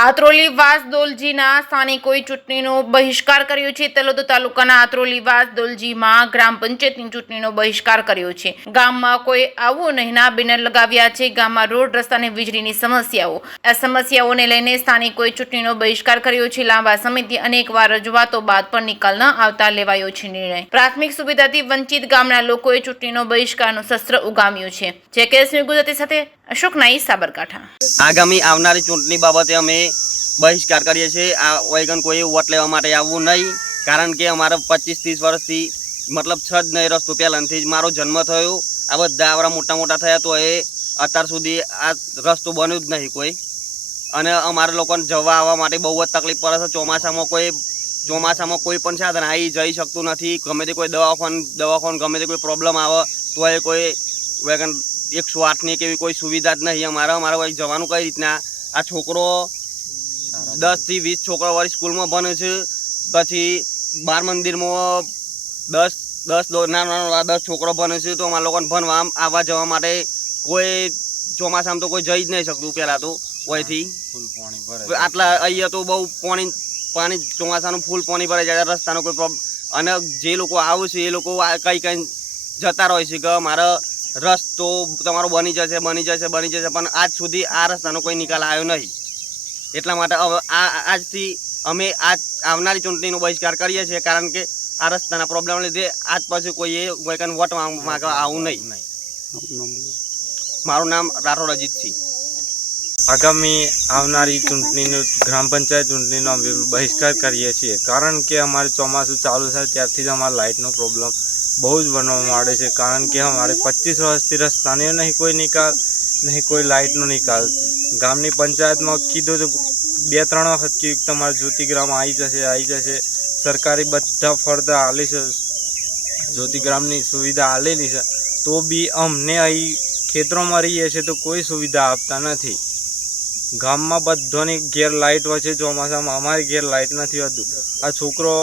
આત્રોલી વાસદોલજીના સ્થાનિકોએ ચૂંટણીનો બહિષ્કાર કર્યો છે। તલોદ તાલુકાના આત્રોલી વાસદોલજીમાં ગ્રામ પંચાયતની ચૂંટણીનો બહિષ્કાર કર્યો છે। ગામમાં કોઈ આવું નહીંના બેનર લગાવ્યા છે। ગામમાં રોડ રસ્તા અને વીજળીની સમસ્યાઓ આ સમસ્યાઓને લઈને સ્થાનિકોએ ચૂંટણીનો બહિષ્કાર કર્યો છે। લાંબા સમયથી અનેકવાર રજૂઆતો બાદ પણ નિકાલ ન આવતા લેવાયો છે નિર્ણય। પ્રાથમિક સુવિધાથી વંચિત ગામના લોકોએ ચૂંટણીનો બહિષ્કારનું શસ્ત્ર ઉગામ્યું છે। જેકેએસ ગુજરાતી સાથે અશોક નાઈ, સાબરકાંઠા। આગામી આવનારી ચૂંટણી બાબતે અમે બહિષ્કાર કરીએ છીએ। આ વૈગન કોઈ વોટ લેવા માટે આવવું નહીં, કારણ કે અમારે 25-30 વર્ષથી મતલબ છ જ નહીં રસ્તો પહેલાંથી જ મારો જન્મ થયો। આ બધા આવડા મોટા મોટા થયા તો એ અત્યાર સુધી આ રસ્તો બન્યો જ નહીં કોઈ, અને અમારા લોકોને જવા આવવા માટે બહુ જ તકલીફ પડે છે। ચોમાસામાં કોઈ પણ સાધન આવી જઈ શકતું નથી। ગમે તે કોઈ દવાખાનું ગમે તે કોઈ પ્રોબ્લેમ આવે તો એ કોઈ વેગન 108ની કે એવી કોઈ સુવિધા જ નહીં અમારે જવાનું કઈ રીતના। આ છોકરો 10 થી 20 છોકરા વાળી સ્કૂલમાં ભણે છે, પછી બાર મંદિરમાં 10 છોકરો ભણે છે, તો અમારા લોકોને ભણવા આવવા જવા માટે કોઈ ચોમાસામાં તો કોઈ જઈ જ નહીં શકતું। પહેલાં તો અહીંથી આટલા અહીંયા તો બહુ પાણી ચોમાસાનું ફૂલ પાણી ભરાઈ જાય, રસ્તાનો કોઈ પ્રોબ્લેમ, અને જે લોકો આવે છે એ લોકો કઈ જતા રહે છે કે મારા રસ્તો તમારો બની જશે, પણ આજ સુધી આ રસ્તાનો કોઈ નિકાલ આવ્યો નહીં। એટલા માટે આજથી અમે આવનારી ચૂંટણીનો બહિષ્કાર કરીએ છીએ, કારણ કે આ રસ્તાના પ્રોબ્લેમ લીધે આજ પછી કોઈએ વોટ માંગવા આવું નહીં। મારું નામ રાઠોડ અજીતસિંહ। આગામી આવનારી ચૂંટણીનો ગ્રામ પંચાયત ચૂંટણીનો અમે બહિષ્કાર કરીએ છીએ, કારણ કે અમારે ચોમાસું ચાલુ થાય ત્યારથી જ અમારા લાઇટનો પ્રોબ્લેમ બહુ જ બનવા માંડે છે। કારણ કે અમારે 25 વર્ષથી રસ્તાનો નહીં કોઈ નિકાલ, નહીં કોઈ લાઇટનો નિકાલ। ગામની પંચાયતમાં કીધું તો 2-3 વખત કે તમારે જ્યોતિગ્રામ આવી જશે, સરકારી બધા ફરતા આલી છે, જ્યોતિગ્રામની સુવિધા આલેલી છે, તો બી અમને અહીં ખેતરોમાં રહીએ છીએ તો કોઈ સુવિધા આપતા નથી। ગામમાં બધાની ઘેર લાઇટ હોય છે, ચોમાસામાં અમારી ઘેર લાઇટ નથી હોતું। આ છોકરો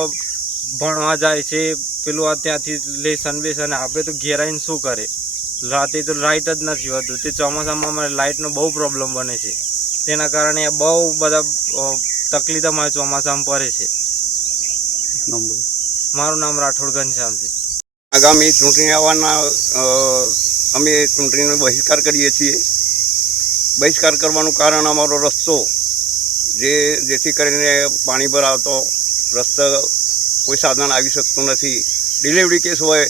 ભણવા જાય છે, પેલું ત્યાંથી લેસન બેસન આપે તો ઘેર આવીને શું કરે? રાતે તો લાઇટ જ નથી હોતું। તે ચોમાસામાં અમારે લાઇટનો બહુ પ્રોબ્લેમ બને છે, તેના કારણે બહુ બધા તકલીફ અમારે ચોમાસામાં પડે છે। મારું નામ રાઠોડ ઘનશ્યામ છે। આગામી ચૂંટણી આવવાના અમે ચૂંટણીનો બહિષ્કાર કરીએ છીએ। બહિષ્કાર કરવાનું કારણ અમારો રસ્તો જેથી કરીને પાણી ભરાતો રસ્તો કોઈ સાધન આવી શકતું નથી। ડિલિવરી કેસ હોય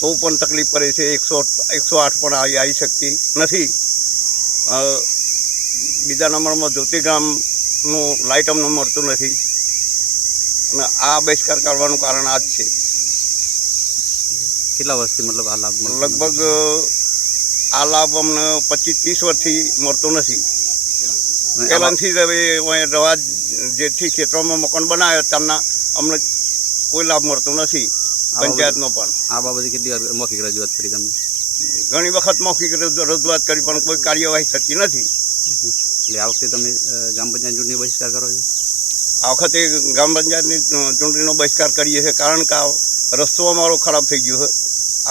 તો પણ તકલીફ પડે છે, 108 પણ આવી શકતી નથી। બીજા નંબરમાં જ્યોતિગ્રામનું લાઇટ અમને મળતું નથી, અને આ બહિષ્કાર કરવાનું કારણ આ જ છે। કેટલા વર્ષથી મતલબ આ લાભ લગભગ આ લાભ અમને 25-30 વર્ષથી મળતો નથી। પહેલાંથી જ હવે રવા જેથી ખેતરોમાં મકાન બનાવ્યો તેમના અમને કોઈ લાભ મળતો નથી। પંચાયતનો પણ આ બાબતે કેટલી મૌખિક રજૂઆત કરી તમે? ઘણી વખત મૌખિક રજૂઆત કરી પણ કોઈ કાર્યવાહી થતી નથી। એટલે આ વખતે તમે ગ્રામ પંચાયત ચૂંટણી બહિષ્કાર કરો છો? આ વખતે ગ્રામ પંચાયતની ચૂંટણીનો બહિષ્કાર કરીએ છીએ, કારણ કે રસ્તો અમારો ખરાબ થઈ ગયો છે।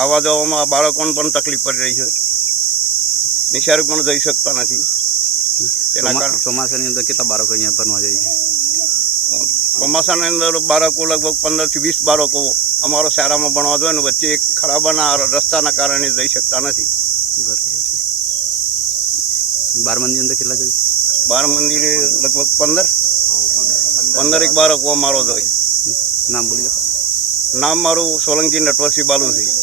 આવવા જવામાં બાળકોને પણ તકલીફ પડી રહી છે, નિશાળે પણ જઈ શકતા નથી। તેના કારણે ચોમાસાની અંદર કેટલા બાળકો અહીંયા ભણવા જાય છે? ચોમાસાની અંદર બાળકો લગભગ 15 થી 20 બાળકો અમારો શાળામાં ભણવા જોઈએ ને વચ્ચે એક ખરાબના રસ્તાના કારણે જઈ શકતા નથી। બરાબર છે। 12 મંદિર અંદર કેટલા જોઈએ? 12 મંદિરે લગભગ 15 એક બાળકો અમારો જોઈએ। નામ બોલી જાઓ। નામ મારું સોલંકી નટવરસિંહ બાલુસિંહ।